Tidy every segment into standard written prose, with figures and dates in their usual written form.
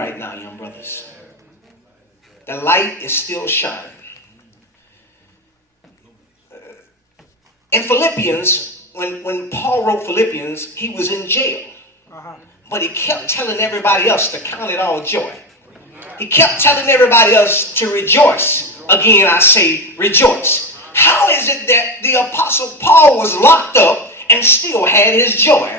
right now, young brothers. The light is still shining. In Philippians, when Paul wrote Philippians, he was in jail. But he kept telling everybody else to count it all joy. He kept telling everybody else to rejoice. Again, I say rejoice. How is it that the Apostle Paul was locked up and still had his joy?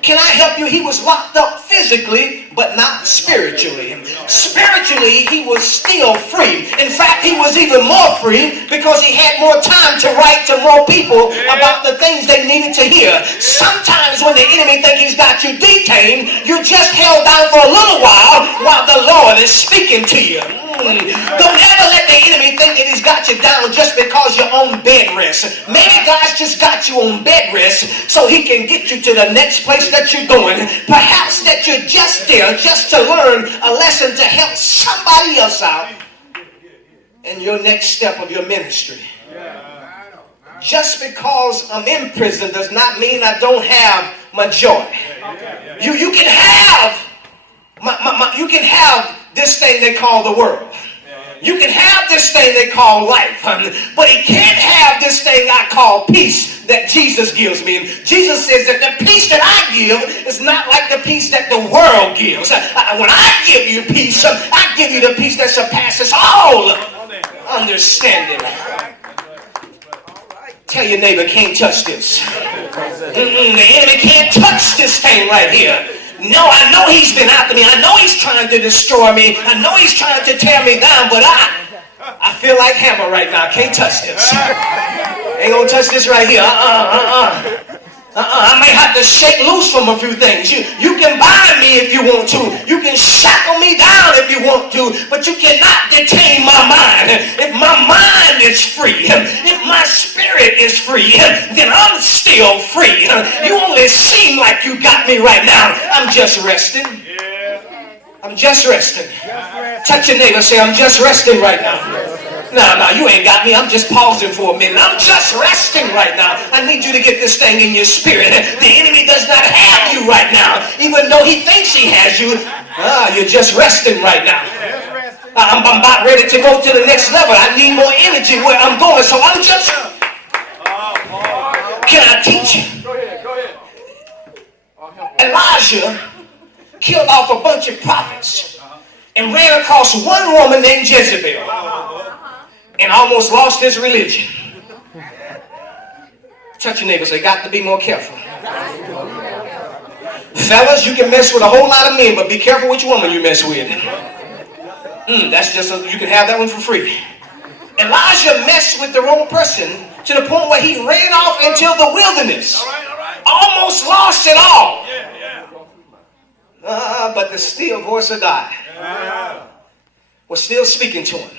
Can I help you? He was locked up physically, but not spiritually. Spiritually, he was still free. In fact, he was even more free because he had more time to write to more people about the things they needed to hear. Sometimes when the enemy thinks he's got you detained, you're just held down for a little while the Lord is speaking to you. Don't ever let the enemy think that he's got you down just because you're on bed rest. Maybe God's just got you on bed rest so he can get you to the next place that you're going. Perhaps that you're just there just to learn a lesson to help somebody else out in your next step of your ministry. Just because I'm in prison does not mean I don't have my joy. You can have you can have this thing they call the world. You can have this thing they call life. But he can't have this thing I call peace that Jesus gives me. And Jesus says that the peace that I give is not like the peace that the world gives. When I give you peace, I give you the peace that surpasses all understanding. Tell your neighbor, can't touch this. The enemy can't touch this thing right here. No, I know he's been after me. I know he's trying to destroy me. I know he's trying to tear me down, but I feel like hammer right now. Can't touch this. Ain't gonna touch this right here. I may have to shake loose from a few things. You can bind me if you want to. You can shackle me down if you want to, but you cannot detain my mind. If my mind is free, if my spirit is free, then I'm still free. You only seem like you got me right now. I'm just resting. I'm just resting. Touch your neighbor, say, I'm just resting right now. No, you ain't got me. I'm just pausing for a minute. I'm just resting right now. I need you to get this thing in your spirit. The enemy does not have you right now. Even though he thinks he has you, you're just resting right now. I'm about ready to go to the next level. I need more energy where I'm going, so I'm just... Can I teach you? Go ahead. Elijah killed off a bunch of prophets and ran across one woman named Jezebel and almost lost his religion. Touch your neighbor, say, got to be more careful. Fellas, you can mess with a whole lot of men, but be careful which woman you mess with. That's just you can have that one for free. Elijah messed with the wrong person to the point where he ran off into the wilderness. Almost lost it all. But the still voice of God was still speaking to him.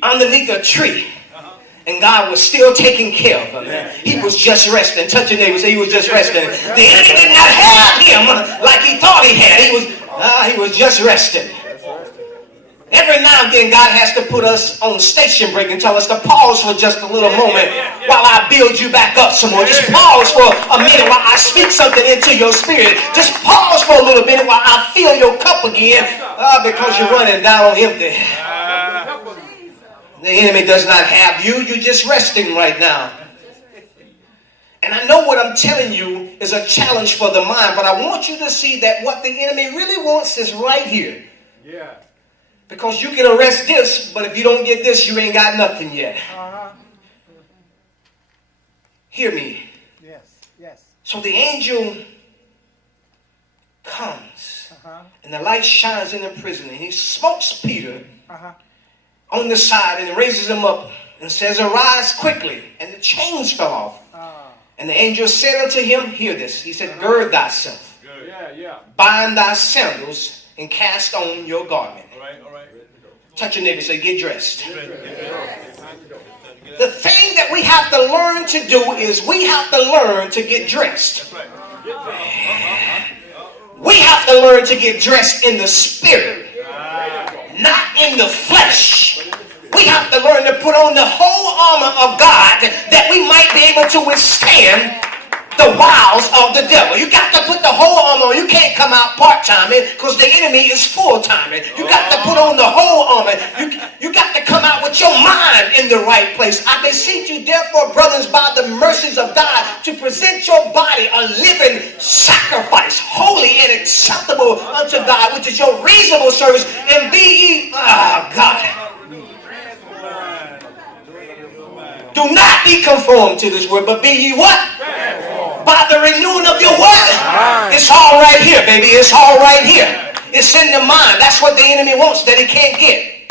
Underneath a tree. And God was still taking care of him. He was just resting. Touch your neighbor, say he was just resting. The enemy did not have him like he thought he had. He was just resting. Every now and then God has to put us on station break and tell us to pause for just a little moment while I build you back up some more. Just pause for a minute while I speak something into your spirit. Just pause for a little minute while I fill your cup again because you're running down on empty. The enemy does not have you. You're just resting right now. And I know what I'm telling you is a challenge for the mind, but I want you to see that what the enemy really wants is right here. Because you can arrest this, but if you don't get this, you ain't got nothing yet. Hear me. Yes. So the angel comes, and the light shines in the prison, and he smokes Peter on the side and raises him up and says, arise quickly. And the chains fell off. And the angel said unto him, hear this. He said, gird thyself. Bind thy sandals and cast on your garment. All right. Touch your neighbor, say, get dressed. The thing that we have to learn to do is we have to learn to get dressed. We have to learn to get dressed in the spirit, not in the flesh. We have to learn to put on the whole armor of God that we might be able to withstand the wiles of the devil. You got to put the whole armor on. You can't come out part-timing because the enemy is full-timing. You got to put on the whole armor. You got to come out with your mind in the right place. I beseech you, therefore, brothers, by the mercies of God, to present your body a living sacrifice, holy and acceptable unto God, which is your reasonable service. And be ye, God. Do not be conformed to this world, but be ye what? By the renewing of your what? It's all right here, baby. It's all right here. It's in the mind. That's what the enemy wants that he can't get.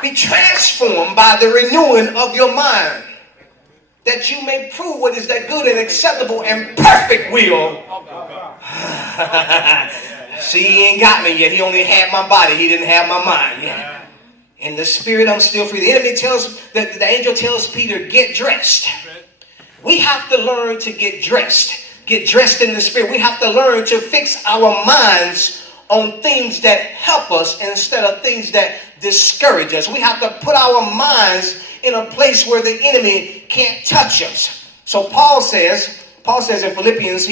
Be transformed by the renewing of your mind, that you may prove what is that good and acceptable and perfect will. See, he ain't got me yet. He only had my body. He didn't have my mind yet. In the spirit, I'm still free. The enemy tells, the angel tells Peter, get dressed. We have to learn to get dressed. Get dressed in the spirit. We have to learn to fix our minds on things that help us instead of things that discourage us. We have to put our minds in a place where the enemy can't touch us. So Paul says in Philippians,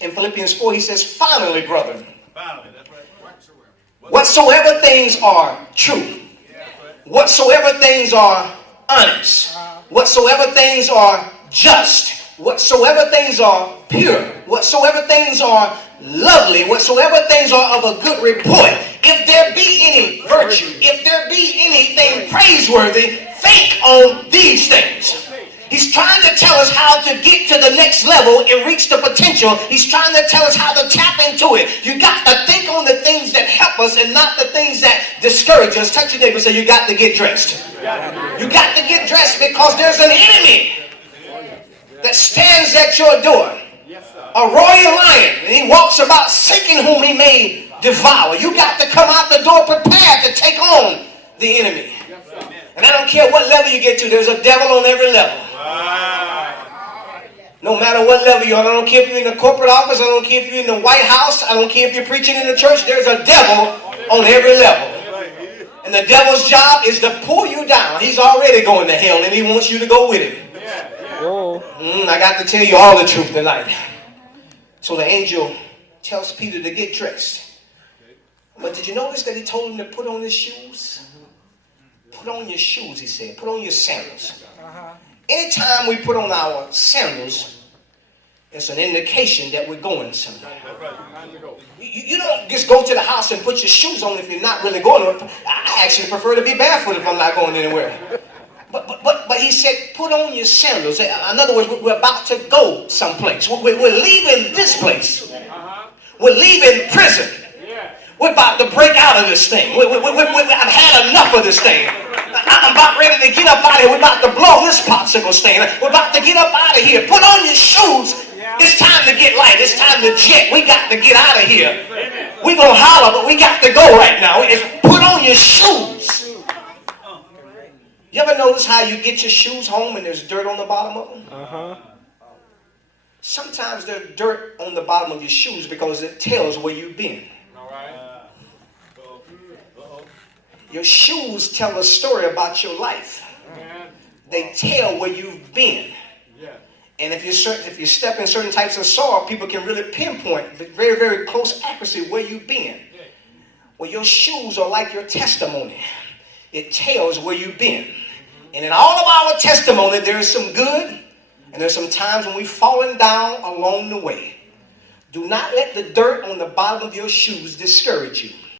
in Philippians 4, he says, finally, brother, whatsoever things are true, whatsoever things are honest, whatsoever things are just, whatsoever things are pure, whatsoever things are lovely, whatsoever things are of a good report, if there be any virtue, if there be anything praiseworthy, think on these things. He's trying to tell us how to get to the next level and reach the potential. He's trying to tell us how to tap into it. You got to think on the things that help us and not the things that discourage us. Touch your neighbor and say, you got to get dressed. You got to get dressed because there's an enemy that stands at your door. A royal lion. And he walks about seeking whom he may devour. You got to come out the door prepared to take on the enemy. And I don't care what level you get to, there's a devil on every level. No matter what level you're on, I don't care if you're in the corporate office, I don't care if you're in the White House, I don't care if you're preaching in the church, there's a devil on every level. And the devil's job is to pull you down. He's already going to hell and he wants you to go with him. I got to tell you all the truth tonight. So the angel tells Peter to get dressed. But did you notice that he told him to put on his shoes? Put on your shoes, he said. Put on your sandals. Anytime we put on our sandals, it's an indication that we're going somewhere. You don't just go to the house and put your shoes on if you're not really going. I actually prefer to be barefoot if I'm not going anywhere. But he said, put on your sandals. In other words, we're about to go someplace. We're leaving this place. We're leaving prison. We're about to break out of this thing. I've had enough of this thing. I'm about ready to get up out of here. We're about to blow this popsicle stand. We're about to get up out of here. Put on your shoes. It's time to get light. It's time to jet. We got to get out of here. We're going to holler, but we got to go right now. Put on your shoes. You ever notice how you get your shoes home and there's dirt on the bottom of them? Sometimes there's dirt on the bottom of your shoes because it tells where you've been. Your shoes tell a story about your life. They tell where you've been. And if you step in certain types of soil, people can really pinpoint with very, very close accuracy where you've been. Well, your shoes are like your testimony. It tells where you've been. And in all of our testimony, there is some good and there's some times when we've fallen down along the way. Do not let the dirt on the bottom of your shoes discourage you.